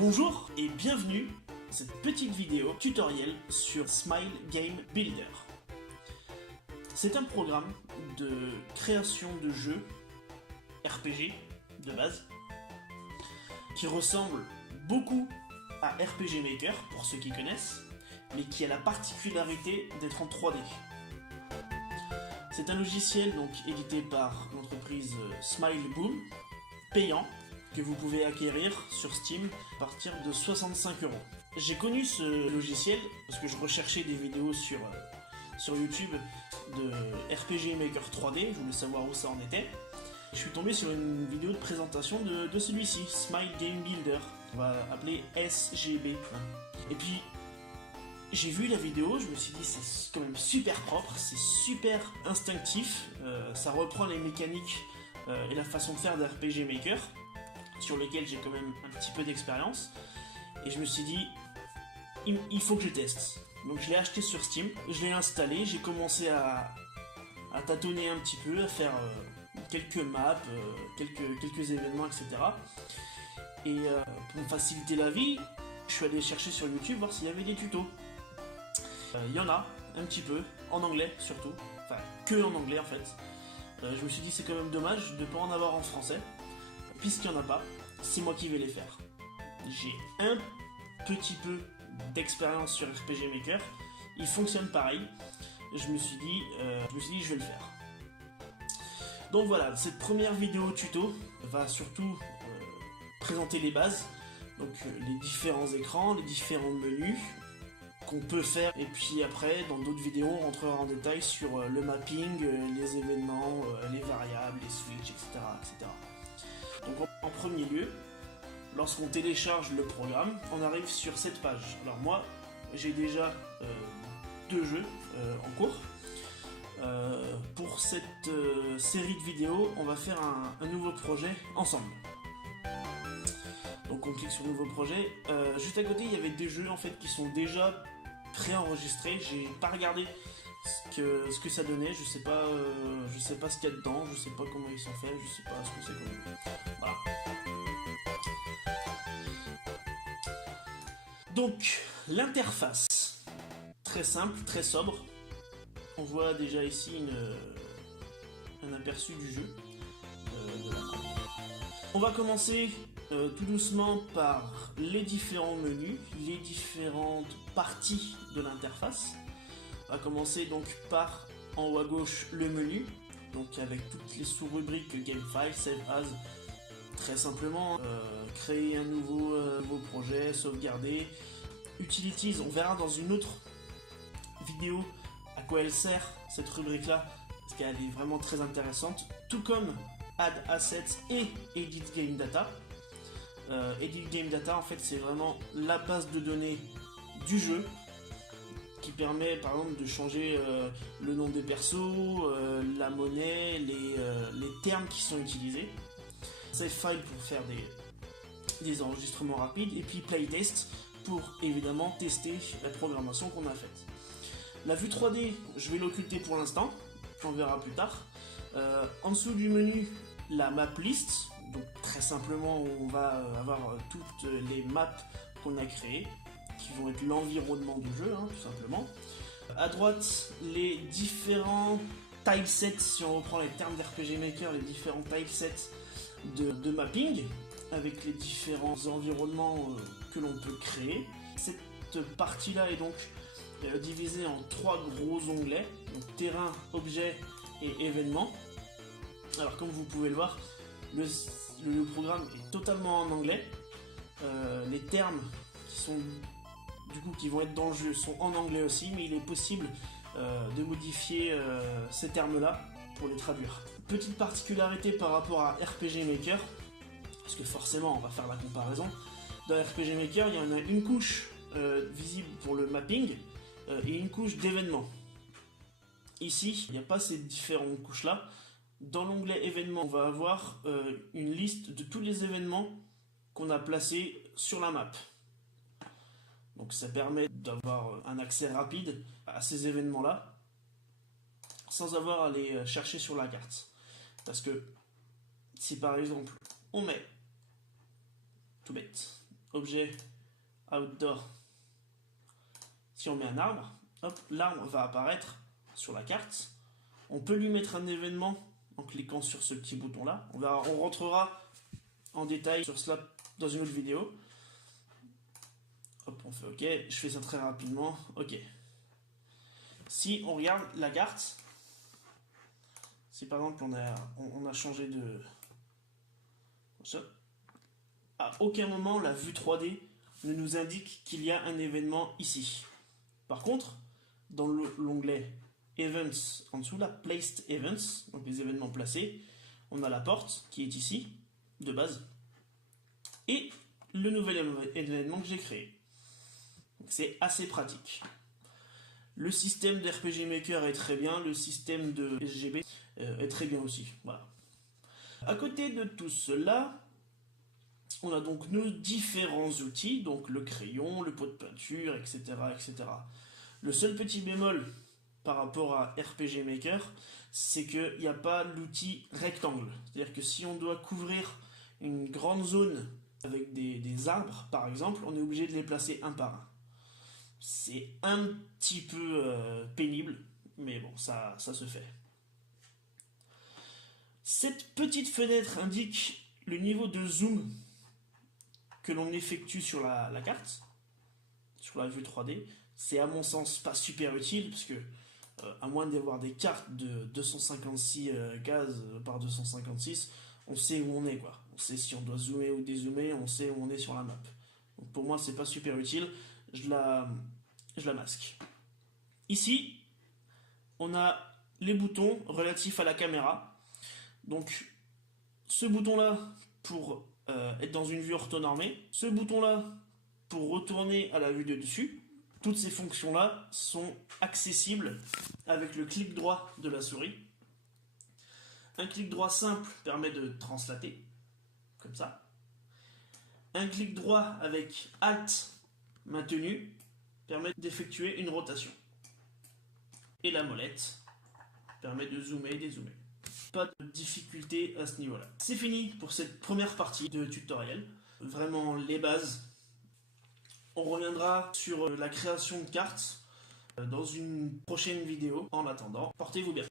Bonjour et bienvenue dans cette petite vidéo tutoriel sur Smile Game Builder. C'est un programme de création de jeux RPG de base qui ressemble beaucoup à RPG Maker pour ceux qui connaissent, mais qui a la particularité d'être en 3D. C'est un logiciel donc édité par l'entreprise Smile Boom, payant, que vous pouvez acquérir sur Steam à partir de 65 €. J'ai connu ce logiciel parce que je recherchais des vidéos sur YouTube de RPG Maker 3D, je voulais savoir où ça en était. Je suis tombé sur une vidéo de présentation de celui-ci, Smile Game Builder, qu'on va appeler SGB. Et puis, j'ai vu la vidéo, je me suis dit c'est quand même super propre, c'est super instinctif, ça reprend les mécaniques et la façon de faire d'RPG Maker, sur lesquels j'ai quand même un petit peu d'expérience. Et je me suis dit, il faut que je teste. Donc je l'ai acheté sur Steam, je l'ai installé, j'ai commencé à tâtonner un petit peu, à faire quelques maps, quelques événements, etc. Et pour me faciliter la vie, je suis allé chercher sur YouTube voir s'il y avait des tutos. Il y en a, un petit peu, en anglais surtout, enfin que en anglais en fait. Je me suis dit c'est quand même dommage de ne pas en avoir en français, puisqu'il n'y en a pas, c'est moi qui vais les faire. J'ai un petit peu d'expérience sur RPG Maker, il fonctionne pareil, je me suis dit je vais le faire. Donc voilà, cette première vidéo tuto va surtout présenter les bases, donc les différents écrans, les différents menus qu'on peut faire, et puis après dans d'autres vidéos on rentrera en détail sur le mapping, les événements, les variables, les switches, etc. etc. Donc en premier lieu, lorsqu'on télécharge le programme, on arrive sur cette page. Alors moi, j'ai déjà 2 jeux en cours. Pour cette série de vidéos, on va faire un nouveau projet ensemble. Donc on clique sur nouveau projet. Juste à côté, il y avait des jeux en fait qui sont déjà préenregistrés. J'ai pas regardé ce que ça donnait. Je sais pas ce qu'il y a dedans. Je sais pas comment ils sont faits. Je sais pas ce que c'est comme. Voilà. Donc l'interface, très simple, très sobre. On voit déjà ici un aperçu du jeu. On va commencer tout doucement par les différents menus, les différentes parties de l'interface. On va commencer donc par, en haut à gauche, le menu, donc avec toutes les sous-rubriques Game File, Save As. Très simplement, créer un nouveau projet, sauvegarder. Utilities, on verra dans une autre vidéo à quoi elle sert cette rubrique là, parce qu'elle est vraiment très intéressante, tout comme Add Assets et Edit Game Data. Edit Game Data en fait c'est vraiment la base de données du jeu qui permet par exemple de changer le nom des persos, la monnaie, les termes qui sont utilisés. Save File pour faire des enregistrements rapides, et puis Playtest pour évidemment tester la programmation qu'on a faite. La vue 3D, je vais l'occulter pour l'instant, on verra plus tard. En dessous du menu, la map list, donc très simplement on va avoir toutes les maps qu'on a créées, qui vont être l'environnement du jeu, tout simplement. À droite, les différents tilesets, si on reprend les termes d'RPG Maker, les différents tilesets de mapping, avec les différents environnements que l'on peut créer. Cette partie-là est donc divisée en 3 gros onglets, donc terrain, objet et événements. Alors comme vous pouvez le voir, le programme est totalement en anglais. Les termes qui vont être dans le jeu sont en anglais aussi, mais il est possible de modifier ces termes-là pour les traduire. Petite particularité par rapport à RPG Maker, parce que forcément on va faire la comparaison. Dans RPG Maker, il y en a une couche visible pour le mapping et une couche d'événements. Ici, il n'y a pas ces différentes couches-là. Dans l'onglet événements, on va avoir une liste de tous les événements qu'on a placés sur la map. Donc ça permet d'avoir un accès rapide à ces événements-là, sans avoir à les chercher sur la carte. Parce que si par exemple on met, tout bête, objet outdoor, si on met un arbre, hop, l'arbre va apparaître sur la carte. On peut lui mettre un événement en cliquant sur ce petit bouton là. On rentrera en détail sur cela dans une autre vidéo. Hop, on fait OK, je fais ça très rapidement. OK. Si on regarde la carte, si par exemple on a changé de... À aucun moment la vue 3D ne nous indique qu'il y a un événement ici. Par contre, dans l'onglet Events, en dessous là, Placed Events, donc les événements placés, on a la porte qui est ici, de base, et le nouvel événement que j'ai créé. C'est assez pratique. Le système d'RPG Maker est très bien, le système de SGB est très bien aussi. Voilà. À côté de tout cela, on a donc nos différents outils, donc le crayon, le pot de peinture, etc., etc. Le seul petit bémol par rapport à RPG Maker, c'est qu'il n'y a pas l'outil rectangle. C'est-à-dire que si on doit couvrir une grande zone avec des arbres, par exemple, on est obligé de les placer un par un. C'est un petit peu pénible, mais bon, ça se fait. Cette petite fenêtre indique le niveau de zoom que l'on effectue sur la carte, sur la vue 3D. C'est à mon sens pas super utile, parce que à moins d'avoir des cartes de 256 cases par 256, on sait où on est, quoi. On sait si on doit zoomer ou dézoomer, on sait où on est sur la map. Donc pour moi, c'est pas super utile. Je la masque. Ici, on a les boutons relatifs à la caméra. Donc, ce bouton-là pour être dans une vue orthonormée, ce bouton-là pour retourner à la vue de dessus. Toutes ces fonctions-là sont accessibles avec le clic droit de la souris. Un clic droit simple permet de translater, comme ça. Un clic droit avec Alt maintenu permet d'effectuer une rotation. Et la molette permet de zoomer et dézoomer. Pas de difficulté à ce niveau-là. C'est fini pour cette première partie de tutoriel. Vraiment les bases. On reviendra sur la création de cartes dans une prochaine vidéo. En attendant, portez-vous bien.